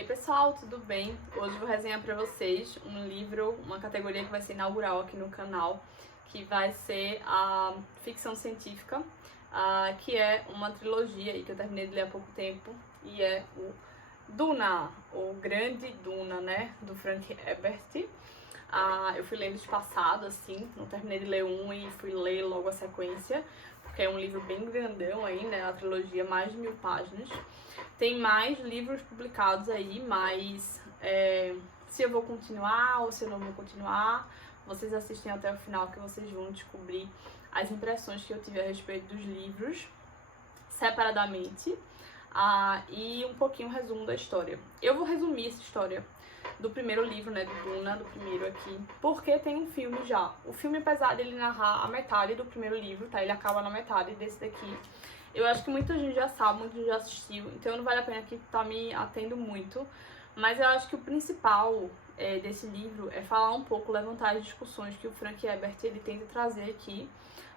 Ei pessoal, tudo bem? Hoje eu vou resenhar pra vocês um livro, uma categoria que vai ser inaugural aqui no canal, que vai ser a ficção científica, que é uma trilogia aí que eu terminei de ler há pouco tempo, e é o Duna, o grande Duna, né, do Frank Herbert. Eu fui lendo espaçado, assim, não terminei de ler um e fui ler logo a sequência, porque é um livro bem grandão aí, né, a trilogia, mais de 1000 páginas. Tem mais livros publicados aí, mas se eu vou continuar ou se eu não vou continuar, vocês assistem até o final que vocês vão descobrir as impressões que eu tive a respeito dos livros, separadamente, e um pouquinho o resumo da história. Eu vou resumir essa história do primeiro livro, né, do Duna, do primeiro aqui, porque tem um filme já. O filme, apesar dele narrar a metade do primeiro livro, tá? Ele acaba na metade desse daqui. Eu acho que muita gente já sabe, muita gente já assistiu, então não vale a pena aqui estar me atendo muito. Mas eu acho que o principal desse livro é falar um pouco, levantar as discussões que o Frank Herbert ele tenta trazer aqui,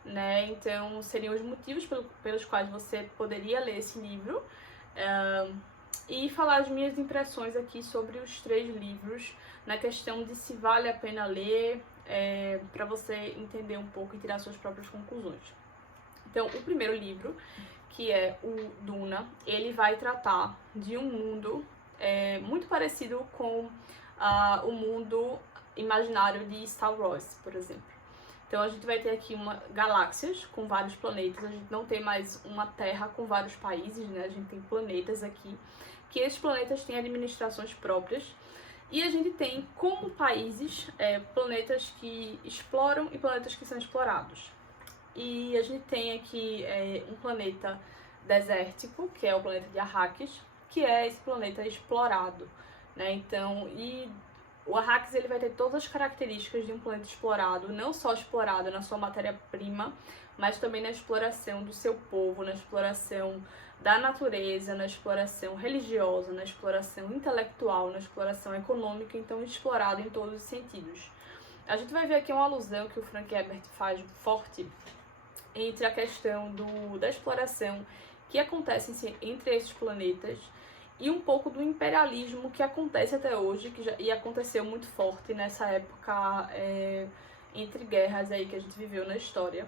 né? Então seriam os motivos pelos quais você poderia ler esse livro. E falar as minhas impressões aqui sobre os 3 livros, na questão de se vale a pena ler, para você entender um pouco e tirar suas próprias conclusões. Então, o primeiro livro, que é o Duna, ele vai tratar de um mundo muito parecido com o mundo imaginário de Star Wars, por exemplo. Então a gente vai ter aqui galáxias com vários planetas, a gente não tem mais uma Terra com vários países, né? A gente tem planetas aqui, que esses planetas têm administrações próprias, e a gente tem como países planetas que exploram e planetas que são explorados. E a gente tem aqui um planeta desértico, que é o planeta de Arrakis, que é esse planeta explorado, né? Então, o Arrakis ele vai ter todas as características de um planeta explorado, não só explorado na sua matéria-prima, mas também na exploração do seu povo, na exploração da natureza, na exploração religiosa, na exploração intelectual, na exploração econômica, então explorado em todos os sentidos. A gente vai ver aqui uma alusão que o Frank Herbert faz forte entre a questão da exploração que acontece entre esses planetas e um pouco do imperialismo que acontece até hoje, e aconteceu muito forte nessa época entre guerras aí que a gente viveu na história,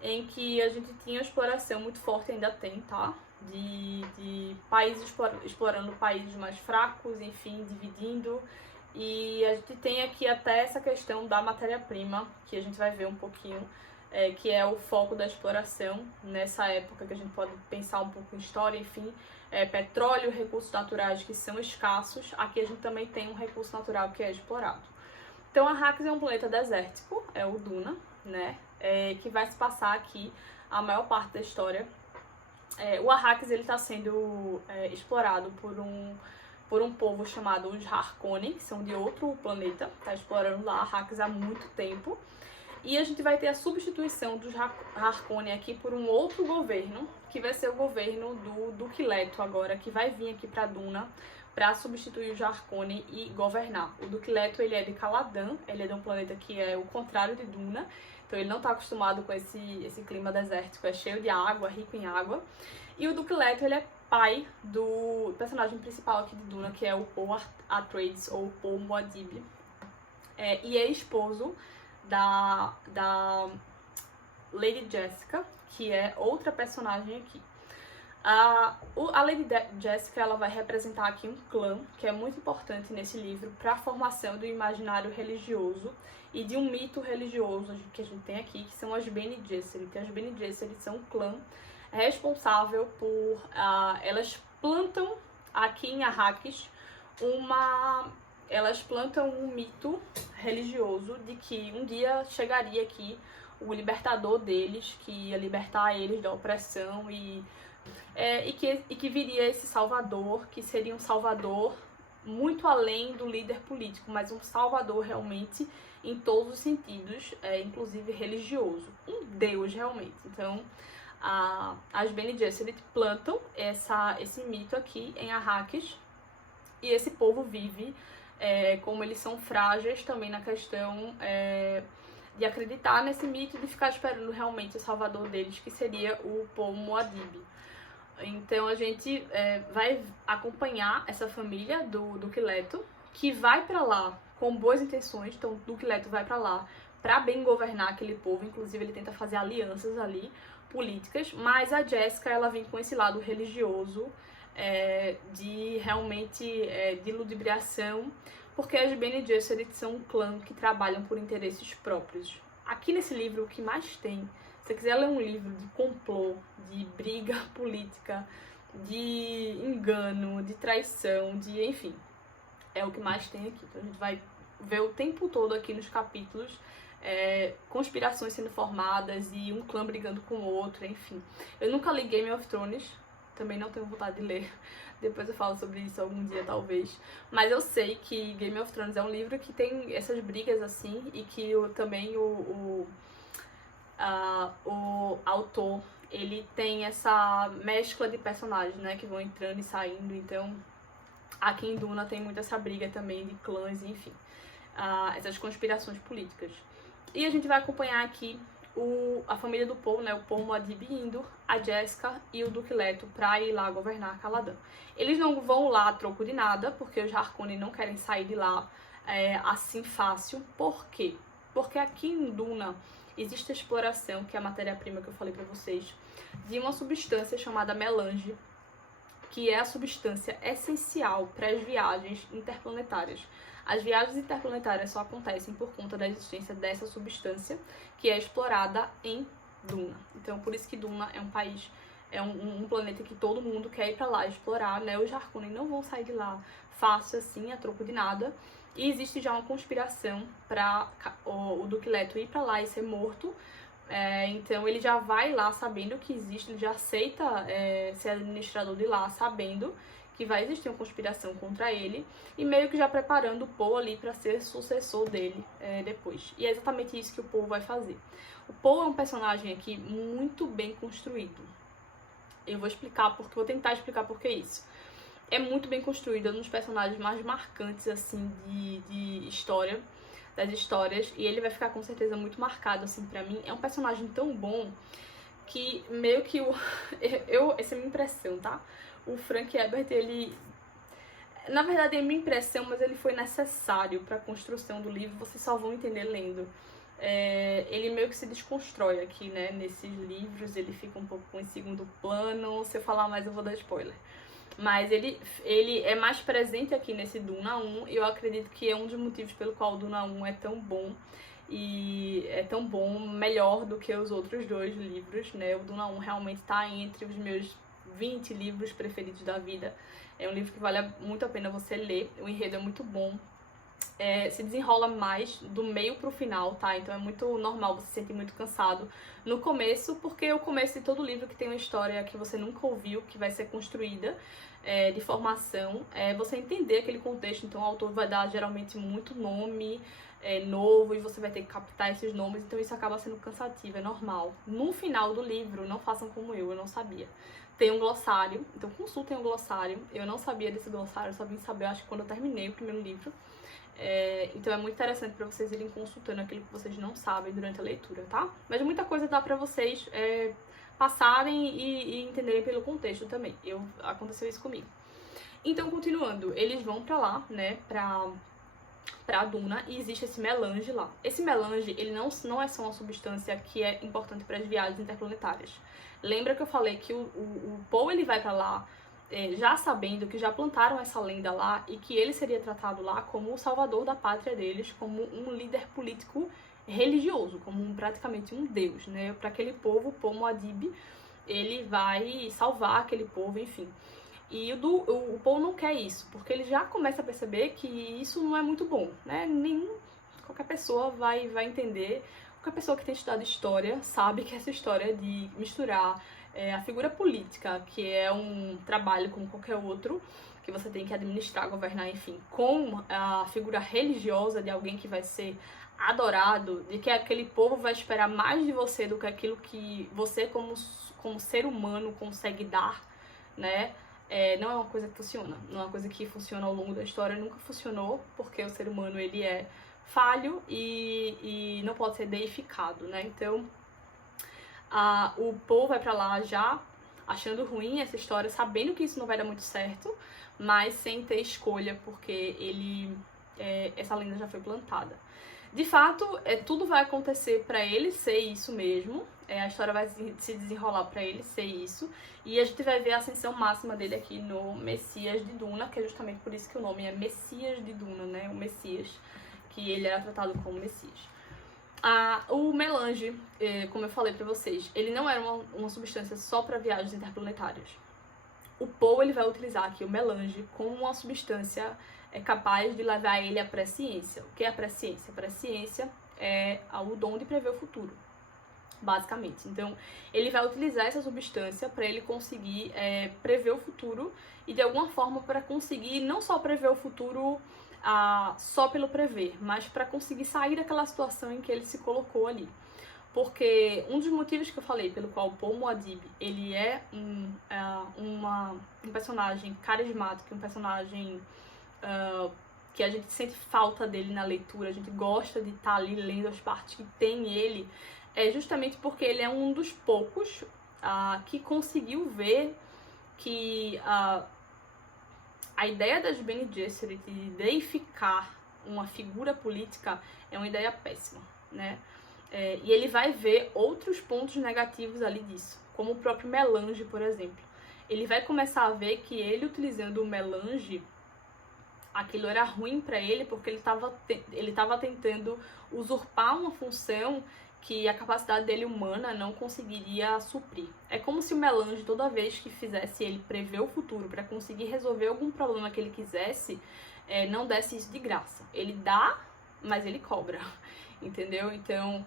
em que a gente tinha exploração muito forte, ainda tem, tá? De países explorando países mais fracos, enfim, dividindo. E a gente tem aqui até essa questão da matéria-prima, que a gente vai ver um pouquinho, que é o foco da exploração nessa época, que a gente pode pensar um pouco em história, enfim, petróleo, recursos naturais que são escassos. Aqui a gente também tem um recurso natural que é explorado. Então, Arrakis é um planeta desértico, é o Duna, né, que vai se passar aqui a maior parte da história. O Arrakis está sendo explorado por um povo chamado os Harkonnen, que são de outro planeta, está explorando lá Arrakis há muito tempo. E a gente vai ter a substituição dos Harkonnen aqui por um outro governo, que vai ser o governo do Duque Leto agora, que vai vir aqui para Duna para substituir os Harkonnen e governar. O Duque Leto ele é de Caladan, ele é de um planeta que é o contrário de Duna, então ele não está acostumado com esse clima desértico, é cheio de água, rico em água. E o Duque Leto ele é pai do personagem principal aqui de Duna, que é o Paul Atreides, ou Paul Muad'Dib, e é esposo da Lady Jessica, que é outra personagem aqui. A Lady Jessica ela vai representar aqui um clã que é muito importante nesse livro para a formação do imaginário religioso e de um mito religioso que a gente tem aqui, que são as Bene Gesserit. As Bene Gesserit são um clã responsável por... elas plantam aqui em Arrakis elas plantam um mito religioso de que um dia chegaria aqui o libertador deles, que ia libertar eles da opressão e que viria esse salvador, que seria um salvador muito além do líder político, mas um salvador realmente em todos os sentidos, inclusive religioso, um deus realmente. Então, as Bene Gesserit plantam esse mito aqui em Arrakis, e esse povo vive como eles são frágeis também na questão de acreditar nesse mito e de ficar esperando realmente o salvador deles, que seria o Paul Muad'Dib. Então a gente vai acompanhar essa família do Duque Leto, que vai pra lá com boas intenções. Então o Duque Leto vai pra lá pra bem governar aquele povo, inclusive ele tenta fazer alianças ali, políticas, mas a Jessica, ela vem com esse lado religioso, de realmente de ludibriação, porque as Bene Gesserit são um clã que trabalham por interesses próprios. Aqui nesse livro, o que mais tem, se você quiser ler um livro de complô, de briga política, de engano, de traição, de enfim, é o que mais tem aqui. Então a gente vai ver o tempo todo aqui nos capítulos conspirações sendo formadas e um clã brigando com o outro, enfim. Eu nunca li Game of Thrones, também não tenho vontade de ler. Depois eu falo sobre isso algum dia, talvez. Mas eu sei que Game of Thrones é um livro que tem essas brigas assim, e que também o autor, ele tem essa mescla de personagens, né, que vão entrando e saindo. Então aqui em Duna tem muito essa briga também de clãs, enfim, essas conspirações políticas. E a gente vai acompanhar aqui a família do Paul, né, o Paul Muad'Dib indo, a Jessica e o Duque Leto pra ir lá governar Caladan. Eles não vão lá a troco de nada, porque os Harkonnen não querem sair de lá assim fácil. Por quê? Porque aqui em Duna existe a exploração, que é a matéria-prima que eu falei pra vocês, de uma substância chamada melange, que é a substância essencial para as viagens interplanetárias. As viagens interplanetárias só acontecem por conta da existência dessa substância, que é explorada em Duna. Então, por isso que Duna é um país, é um planeta que todo mundo quer ir para lá explorar, né? Os Harkonnen não vão sair de lá fácil assim, a troco de nada. E existe já uma conspiração para o Duque Leto ir para lá e ser morto. Então ele já vai lá sabendo que existe, ele já aceita ser administrador de lá, sabendo que vai existir uma conspiração contra ele, e meio que já preparando o Paul ali para ser sucessor dele depois. E é exatamente isso que o Paul vai fazer. O Paul é um personagem aqui muito bem construído. Eu vou tentar explicar por que isso. É muito bem construído, é um dos personagens mais marcantes assim de história, das histórias, e ele vai ficar com certeza muito marcado assim pra mim. É um personagem tão bom que meio que essa é a minha impressão, tá? O Frank Herbert, ele, na verdade é minha impressão, mas ele foi necessário para a construção do livro, vocês só vão entender lendo. Ele meio que se desconstrói aqui, né, nesses livros, ele fica um pouco em segundo plano. Se eu falar mais eu vou dar spoiler. Mas ele é mais presente aqui nesse Duna 1, e eu acredito que é um dos motivos pelo qual o Duna 1 é tão bom, e é tão bom, melhor do que os outros dois livros, né? O Duna 1 realmente tá entre os meus 20 livros preferidos da vida. É um livro que vale muito a pena você ler, o enredo é muito bom. Se desenrola mais do meio pro final, tá? Então é muito normal você se sentir muito cansado no começo, porque é o começo de todo livro que tem uma história que você nunca ouviu, que vai ser construída de formação, você entender aquele contexto. Então o autor vai dar geralmente muito nome novo, e você vai ter que captar esses nomes, então isso acaba sendo cansativo, é normal. No final do livro, não façam como eu não sabia. Tem um glossário, então consultem o glossário. Eu não sabia desse glossário, eu só vim saber, acho que quando eu terminei o primeiro livro. Então é muito interessante para vocês irem consultando aquilo que vocês não sabem durante a leitura, tá? Mas muita coisa dá pra vocês passarem e entenderem pelo contexto também. Aconteceu isso comigo. Então, continuando, eles vão pra lá, né, pra Duna, e existe esse melange lá. Esse melange, ele não é só uma substância que é importante para as viagens interplanetárias. Lembra que eu falei que o Paul, ele vai pra lá já sabendo que já plantaram essa lenda lá, e que ele seria tratado lá como o salvador da pátria deles, como um líder político religioso, como praticamente um deus, né? Para aquele povo, o Paul Muad'Dib, ele vai salvar aquele povo, enfim. E o Paul não quer isso, porque ele já começa a perceber que isso não é muito bom, né? Qualquer pessoa vai entender, qualquer pessoa que tem estudado história sabe que essa história de misturar a figura política, que é um trabalho como qualquer outro, que você tem que administrar, governar, enfim, com a figura religiosa de alguém que vai ser adorado, de que aquele povo vai esperar mais de você do que aquilo que você como ser humano consegue dar, né? Não é uma coisa que funciona, não é uma coisa que funciona ao longo da história, nunca funcionou, porque o ser humano, ele é falho e não pode ser deificado, né? Então o Paul vai pra lá já achando ruim essa história, sabendo que isso não vai dar muito certo, mas sem ter escolha, porque essa lenda já foi plantada. De fato, tudo vai acontecer para ele ser isso mesmo, a história vai se desenrolar para ele ser isso, e a gente vai ver a ascensão máxima dele aqui no Messias de Duna, que é justamente por isso que o nome é Messias de Duna, né? O Messias, que ele era tratado como Messias. O melange, como eu falei pra vocês, ele não era uma substância só para viagens interplanetárias. O Poe ele vai utilizar aqui o melange como uma substância capaz de levar ele à presciência. O que é a presciência? A presciência é o dom de prever o futuro, basicamente. Então, ele vai utilizar essa substância para ele conseguir prever o futuro e, de alguma forma, para conseguir não só prever o futuro só pelo prever, mas para conseguir sair daquela situação em que ele se colocou ali. Porque um dos motivos que eu falei pelo qual o Paul Muad'Dib ele é um personagem carismático, um personagem que a gente sente falta dele na leitura, a gente gosta de estar ali lendo as partes que tem ele, é justamente porque ele é um dos poucos que conseguiu ver que a ideia das Bene Gesserit de deificar uma figura política é uma ideia péssima, né? E ele vai ver outros pontos negativos ali disso, como o próprio melange, por exemplo. Ele vai começar a ver que ele utilizando o melange, aquilo era ruim para ele, porque ele estava tentando usurpar uma função que a capacidade dele humana não conseguiria suprir. É como se o melange, toda vez que fizesse ele prever o futuro para conseguir resolver algum problema que ele quisesse, não desse isso de graça. Ele dá, mas ele cobra, entendeu? Então,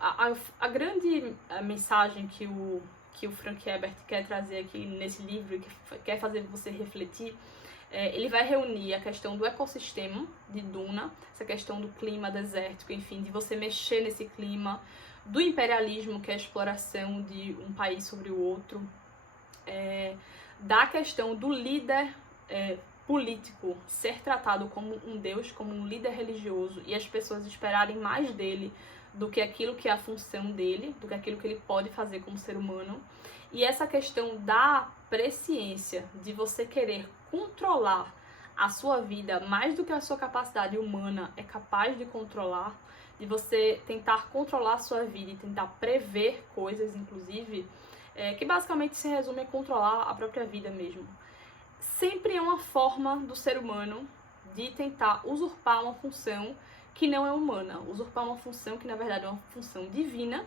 a grande mensagem que o Frank Herbert quer trazer aqui nesse livro, que quer fazer você refletir, ele vai reunir a questão do ecossistema de Duna, essa questão do clima desértico, enfim, de você mexer nesse clima, do imperialismo, que é a exploração de um país sobre o outro, da questão do líder político ser tratado como um deus, como um líder religioso, e as pessoas esperarem mais dele do que aquilo que é a função dele, do que aquilo que ele pode fazer como ser humano. E essa questão da presciência, de você querer controlar a sua vida mais do que a sua capacidade humana é capaz de controlar, de você tentar controlar a sua vida e tentar prever coisas, inclusive, que basicamente se resume a controlar a própria vida mesmo. Sempre é uma forma do ser humano de tentar usurpar uma função que não é humana, usurpar uma função que na verdade é uma função divina,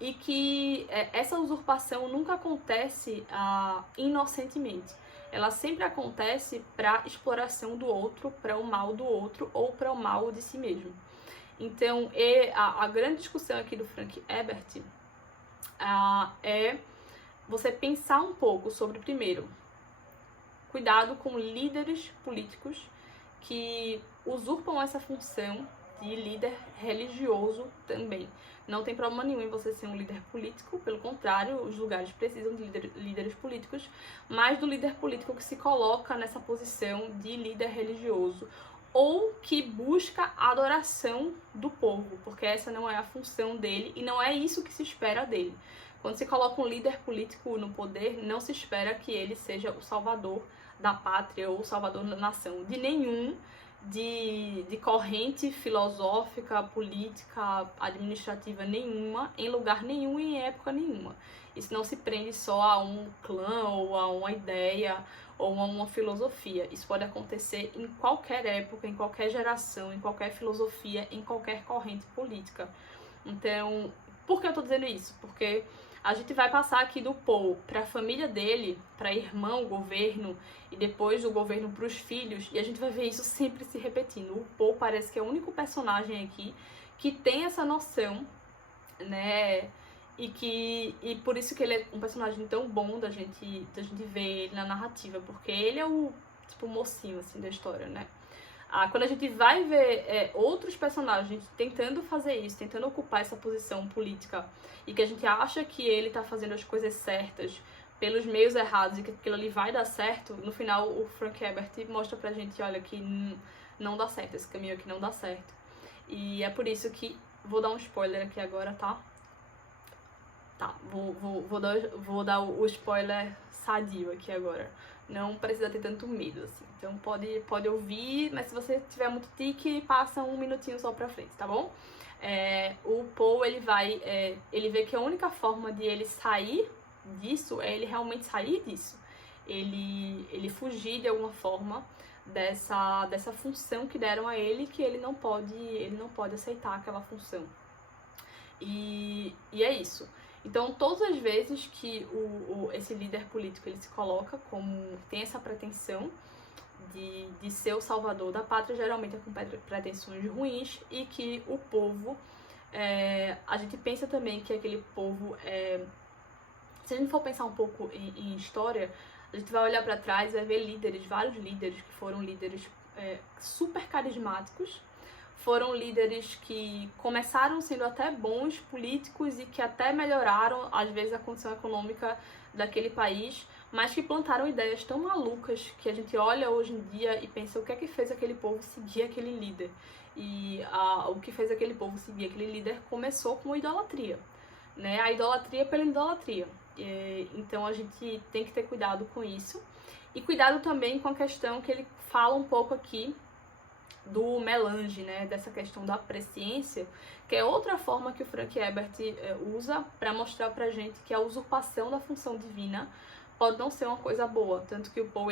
e que essa usurpação nunca acontece inocentemente. Ela sempre acontece para exploração do outro, para o mal do outro ou para o mal de si mesmo. Então, a grande discussão aqui do Frank Herbert é você pensar um pouco sobre, primeiro, cuidado com líderes políticos que usurpam essa função de líder religioso também. Não tem problema nenhum em você ser um líder político, pelo contrário, os lugares precisam de líderes políticos, mas do líder político que se coloca nessa posição de líder religioso, ou que busca a adoração do povo, porque essa não é a função dele e não é isso que se espera dele. Quando se coloca um líder político no poder, não se espera que ele seja o salvador da pátria ou o salvador da nação, de nenhum de corrente filosófica, política, administrativa nenhuma, em lugar nenhum e em época nenhuma. Isso não se prende só a um clã ou a uma ideia ou a uma filosofia. Isso pode acontecer em qualquer época, em qualquer geração, em qualquer filosofia, em qualquer corrente política. Então, por que eu tô dizendo isso? Porque a gente vai passar aqui do Paul para a família dele, para a irmã, o governo, e depois do governo para os filhos, e a gente vai ver isso sempre se repetindo. O Paul parece que é o único personagem aqui que tem essa noção, né? E por isso que ele é um personagem tão bom da gente ver ele na narrativa, porque ele é o tipo mocinho assim da história, né? Quando a gente vai ver outros personagens tentando fazer isso, tentando ocupar essa posição política, e que a gente acha que ele tá fazendo as coisas certas pelos meios errados e que aquilo ali vai dar certo, no final o Frank Herbert mostra pra gente, olha, que não dá certo, esse caminho aqui não dá certo. E é por isso que, vou dar um spoiler aqui agora, tá? Tá, vou dar o spoiler sadio aqui agora. Não precisa ter tanto medo, assim. Então pode ouvir, mas se você tiver muito tique, passa um minutinho só pra frente, tá bom? O Paul, ele vê que a única forma de ele sair disso é ele realmente sair disso. Ele fugir de alguma forma dessa função que deram a ele, que ele não pode aceitar aquela função. E é isso. Então, todas as vezes que esse líder político ele se coloca como tem essa pretensão de ser o salvador da pátria, geralmente é com pretensões ruins, e que o povo, a gente pensa também que aquele povo, se a gente for pensar um pouco em história, a gente vai olhar para trás e vai ver vários líderes que foram líderes super carismáticos, foram líderes que começaram sendo até bons políticos e que até melhoraram, às vezes, a condição econômica daquele país, mas que plantaram ideias tão malucas que a gente olha hoje em dia e pensa o que é que fez aquele povo seguir aquele líder. E o que fez aquele povo seguir aquele líder começou com a idolatria, né? A idolatria pela idolatria. Então a gente tem que ter cuidado com isso. E cuidado também com a questão que ele fala um pouco aqui do melange, né, dessa questão da presciência, que é outra forma que o Frank Herbert usa para mostrar pra gente que a usurpação da função divina pode não ser uma coisa boa, tanto que o Paul,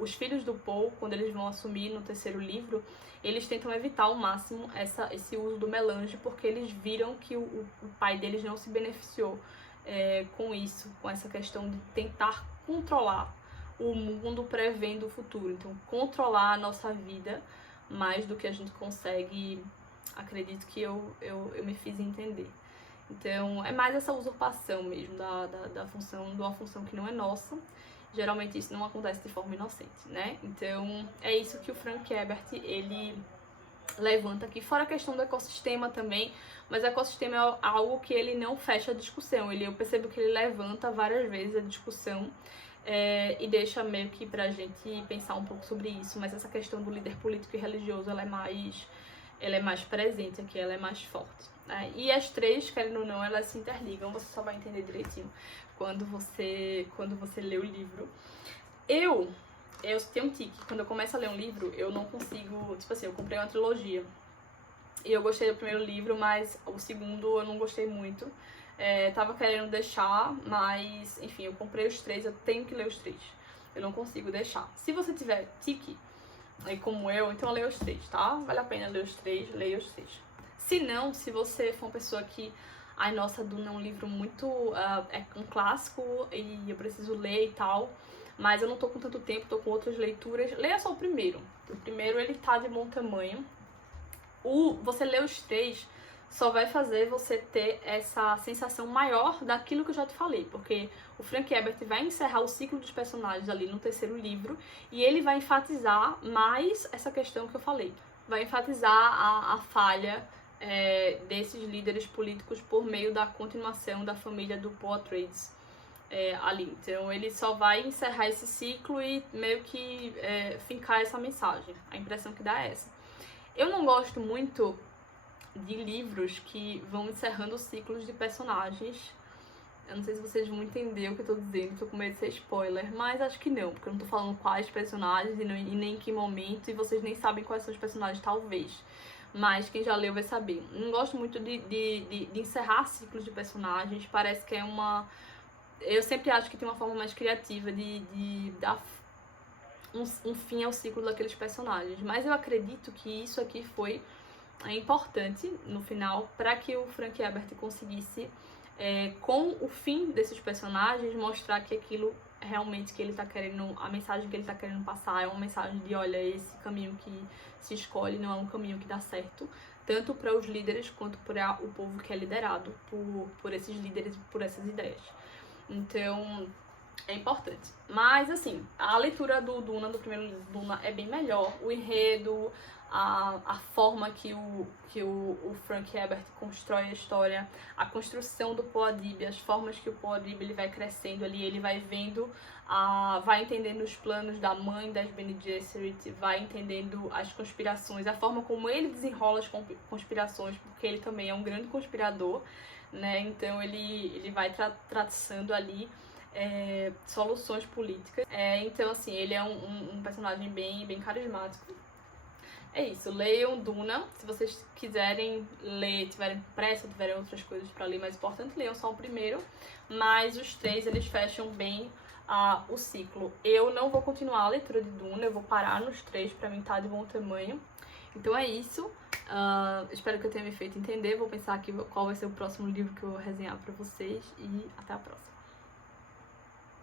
os filhos do Paul, quando eles vão assumir no terceiro livro, eles tentam evitar ao máximo esse uso do melange, porque eles viram que o pai deles não se beneficiou com isso, com essa questão de tentar controlar o mundo prevendo o futuro, então controlar a nossa vida mais do que a gente consegue. Acredito que eu me fiz entender. Então, é mais essa usurpação mesmo da função, de uma função que não é nossa. Geralmente isso não acontece de forma inocente, né? Então, é isso que o Frank Herbert, ele levanta aqui. Fora a questão do ecossistema também, mas o ecossistema é algo que ele não fecha a discussão. Eu percebo que ele levanta várias vezes a discussão, e deixa meio que pra gente pensar um pouco sobre isso, mas essa questão do líder político e religioso, ela é mais presente aqui, ela é mais forte, né? E as três, querendo ou não, elas se interligam, você só vai entender direitinho quando você lê o livro. Eu tenho um tique, quando eu começo a ler um livro, eu não consigo, tipo assim, eu comprei uma trilogia, e eu gostei do primeiro livro, mas o segundo eu não gostei muito. Tava querendo deixar, mas enfim, eu comprei os três, eu tenho que ler os três. Eu não consigo deixar. Se você tiver tique, como eu, então leia os três, tá? Vale a pena ler os três, leia os três. Se não, se você for uma pessoa que, ai nossa, Duna é um livro muito, é um clássico e eu preciso ler e tal, mas eu não tô com tanto tempo, tô com outras leituras, leia só o primeiro. O primeiro, ele tá de bom tamanho. Você ler os três só vai fazer você ter essa sensação maior daquilo que eu já te falei, porque o Frank Herbert vai encerrar o ciclo dos personagens ali no terceiro livro e ele vai enfatizar mais essa questão que eu falei, vai enfatizar a falha desses líderes políticos por meio da continuação da família do Paul Atreides ali. Então ele só vai encerrar esse ciclo e meio que fincar essa mensagem. A impressão que dá é essa. Eu não gosto muito de livros que vão encerrando ciclos de personagens. Eu não sei se vocês vão entender o que eu tô dizendo, tô com medo de ser spoiler, mas acho que não, porque eu não tô falando quais personagens e nem em que momento, e vocês nem sabem quais são os personagens, talvez. Mas quem já leu vai saber. Não gosto muito de encerrar ciclos de personagens, parece que é uma... Eu sempre acho que tem uma forma mais criativa de dar um fim ao ciclo daqueles personagens, mas eu acredito que isso aqui foi importante no final para que o Frank Herbert conseguisse, com o fim desses personagens, mostrar que aquilo realmente que ele tá querendo, a mensagem que ele tá querendo passar é uma mensagem de, olha, esse caminho que se escolhe não é um caminho que dá certo, tanto para os líderes quanto para o povo que é liderado por esses líderes e por essas ideias. Então, é importante. Mas, assim, a leitura do primeiro livro do Duna é bem melhor. O enredo, a forma que o Frank Herbert constrói a história, a construção do Paul Adib, as formas que o Paul Adib ele vai crescendo ali, ele vai vendo, vai entendendo os planos da mãe das Bene Gesserit, vai entendendo as conspirações, a forma como ele desenrola as conspirações, porque ele também é um grande conspirador, né? Então ele vai traçando ali soluções políticas. Então, assim, ele é um personagem bem carismático. É isso, leiam Duna. Se vocês quiserem ler, tiverem pressa, tiverem outras coisas pra ler mais importante, leiam só o primeiro. Mas os 3, eles fecham bem o ciclo. Eu não vou continuar a leitura de Duna, eu vou parar nos 3, pra mim tá de bom tamanho. Então é isso. Espero que eu tenha me feito entender. Vou pensar aqui qual vai ser o próximo livro que eu vou resenhar pra vocês. E até a próxima.